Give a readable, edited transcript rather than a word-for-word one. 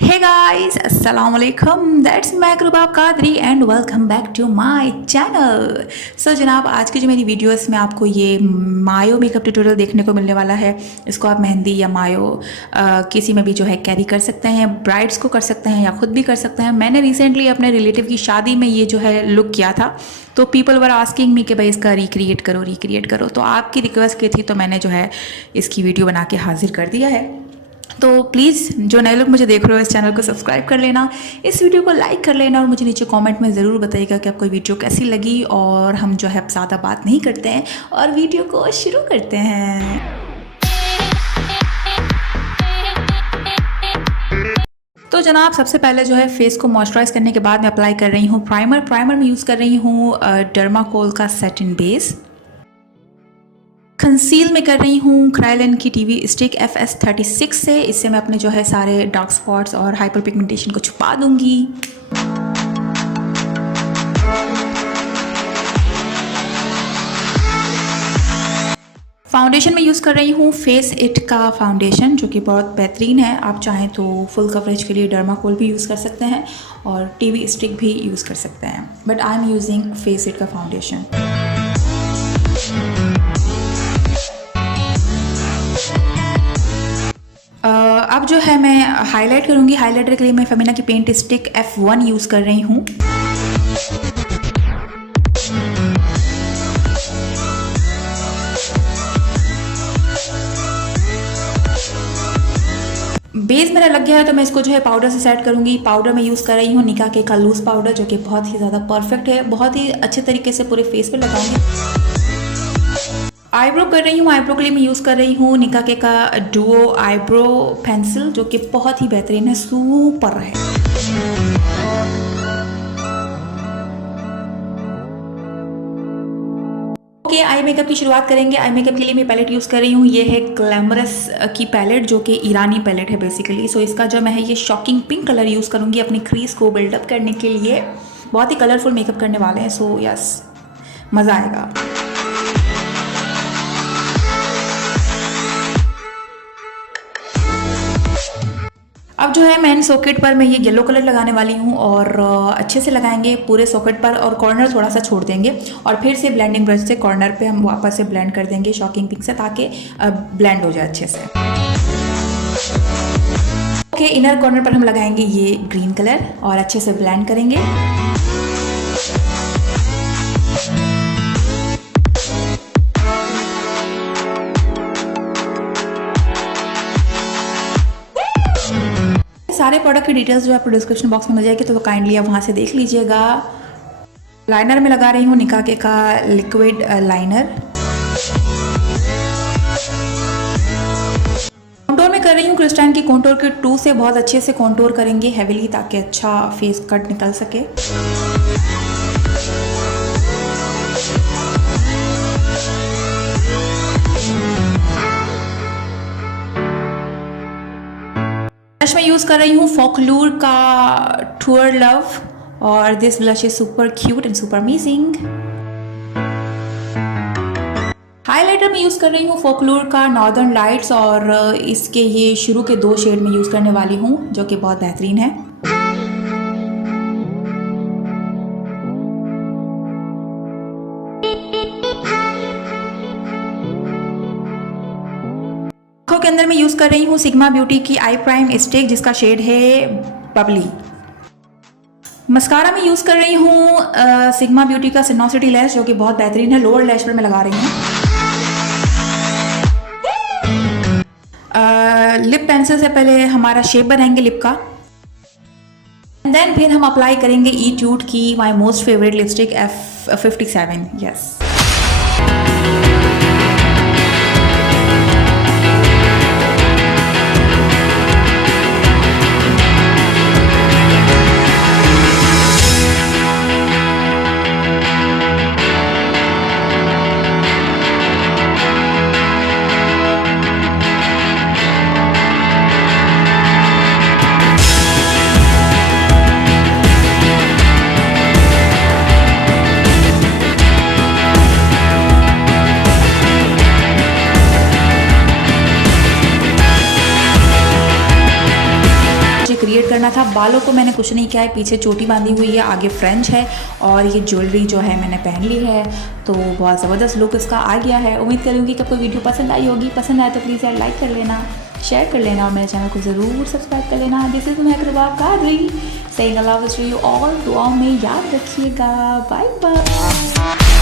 Hey guys, assalamu alaikum. That's Makruba Qadri and welcome back to my channel. So जनाब, आज की जो मेरी वीडियोस में आपको ये मायो मेकअप ट्यूटोरियल देखने को मिलने वाला है. इसको आप मेहंदी या मायो किसी में भी जो है कैरी कर सकते हैं, ब्राइड्स को कर सकते हैं या ख़ुद भी कर सकते हैं. मैंने रिसेंटली अपने रिलेटिव की शादी में ये जो है लुक किया था, तो पीपल वर आस्किंग मी कि भाई इसका रिक्रिएट करो. तो आपकी रिक्वेस्ट की थी, तो मैंने जो है इसकी वीडियो बना के हाजिर कर दिया है. तो प्लीज़ जो नए लोग मुझे देख रहे हो, इस चैनल को सब्सक्राइब कर लेना, इस वीडियो को लाइक कर लेना और मुझे नीचे कमेंट में ज़रूर बताइएगा कि आपको वीडियो कैसी लगी. और हम जो है ज़्यादा बात नहीं करते हैं और वीडियो को शुरू करते हैं. तो जनाब, सबसे पहले जो है फेस को मॉइस्चराइज़ करने के बाद मैं अप्लाई कर रही हूँ प्राइमर में यूज़ कर रही हूँ डर्माकोल का सेटिन बेस. कंसील में कर रही हूँ क्रायोलन की टीवी स्टिक FS36 से. इससे मैं अपने जो है सारे डार्क स्पॉट्स और हाइपर पिगमेंटेशन को छुपा दूंगी. फाउंडेशन में यूज़ कर रही हूँ फेस इट का फाउंडेशन, जो कि बहुत बेहतरीन है. आप चाहें तो फुल कवरेज के लिए डर्माकोल भी यूज़ कर सकते हैं और टीवी स्टिक भी यूज़ कर सकते हैं, but I am using face it का फाउंडेशन. अब जो है मैं हाईलाइट करूँगी. हाईलाइटर के लिए मैं फेमिना की पेंट स्टिक F1 यूज़ कर रही हूँ. बेस मेरा लग गया है, तो मैं इसको जो है पाउडर से सेट करूँगी. पाउडर में यूज़ कर रही हूँ निकाह का लूज़ पाउडर, जो कि बहुत ही ज़्यादा परफेक्ट है. बहुत ही अच्छे तरीके से पूरे फेस पे लगाऊंगी. आईब्रो कर रही हूँ. आईब्रो के लिए मैं यूज़ कर रही हूँ निकाह का डुओ आईब्रो पेंसिल, जो कि बहुत ही बेहतरीन है, सुपर है. ओके, आई मेकअप की शुरुआत करेंगे. आई मेकअप के लिए मैं पैलेट यूज़ कर रही हूँ. ये है ग्लैमरस की पैलेट, जो कि ईरानी पैलेट है बेसिकली. सो इसका जो मैं है ये शॉकिंग पिंक कलर यूज़ करूँगी अपनी क्रीज को बिल्डअप करने के लिए. बहुत ही कलरफुल मेकअप करने वाले हैं, सो यस, मज़ा आएगा. अब जो है मेन सॉकेट पर मैं ये येलो कलर लगाने वाली हूँ और अच्छे से लगाएंगे पूरे सॉकेट पर, और कॉर्नर थोड़ा सा छोड़ देंगे और फिर से ब्लेंडिंग ब्रश से कॉर्नर पे हम वापस से ब्लेंड कर देंगे शॉकिंग पिंक से, ताकि ब्लेंड हो जाए अच्छे से. ओके, इनर कॉर्नर पर हम लगाएंगे ये ग्रीन कलर और अच्छे से ब्लेंड करेंगे. सारे प्रोडक्ट की डिटेल्स जो आपको डिस्क्रिप्शन बॉक्स में मिल जाएगी, तो काइंडली आप वहाँ से देख लीजिएगा. लाइनर में लगा रही हूँ निकाह का लिक्विड लाइनर. कॉन्टोर में कर रही हूँ क्रिस्टाइन की कॉन्टोर के 2 से. बहुत अच्छे से कॉन्टोर करेंगे हैवीली, ताकि अच्छा फेस कट निकल सके. ब्लश में यूज़ कर रही हूँ फोकलूर का टूर लव, और this blush is super cute and super amazing. Highlighter में यूज़ कर रही हूँ फोकलूर का नॉर्दर्न लाइट्स, और इसके ये शुरू के 2 शेड में यूज़ करने वाली हूँ, जो कि बहुत बेहतरीन है. के अंदर मैं यूज़ कर रही हूँ सिग्मा ब्यूटी की आई प्राइम स्टिक, जिसका शेड है बबली. मस्कारा में यूज़ कर रही हूँ सिग्मा ब्यूटी का सिनोसिटी लैश, जो कि बहुत बेहतरीन है. लोअर लैश पर मैं लगा रही हूँ. लिप पेंसिल से पहले हमारा शेप बनाएंगे लिप का, एंड देन फिर हम अप्लाई करेंगे Etude की my most favourite lipstick F57. Yes. Create करना था। बालों को मैंने कुछ नहीं किया है, पीछे चोटी बांधी हुई है, आगे फ्रेंच है और ये ज्वेलरी जो है मैंने पहन ली है। तो बहुत ज़बरदस्त लुक इसका आ गया है। उम्मीद करूँगी कि आपको वीडियो पसंद आई होगी। पसंद आए तो प्लीज़ यार लाइक कर लेना, शेयर कर लेना और मेरे चैनल को ज़रूर सब्सक्राइब कर लेना। This is Mehbooba Qadri saying अल्लाह हाफ़िज़ टू यू ऑल। दुआओं में याद रखिएगा। Bye bye.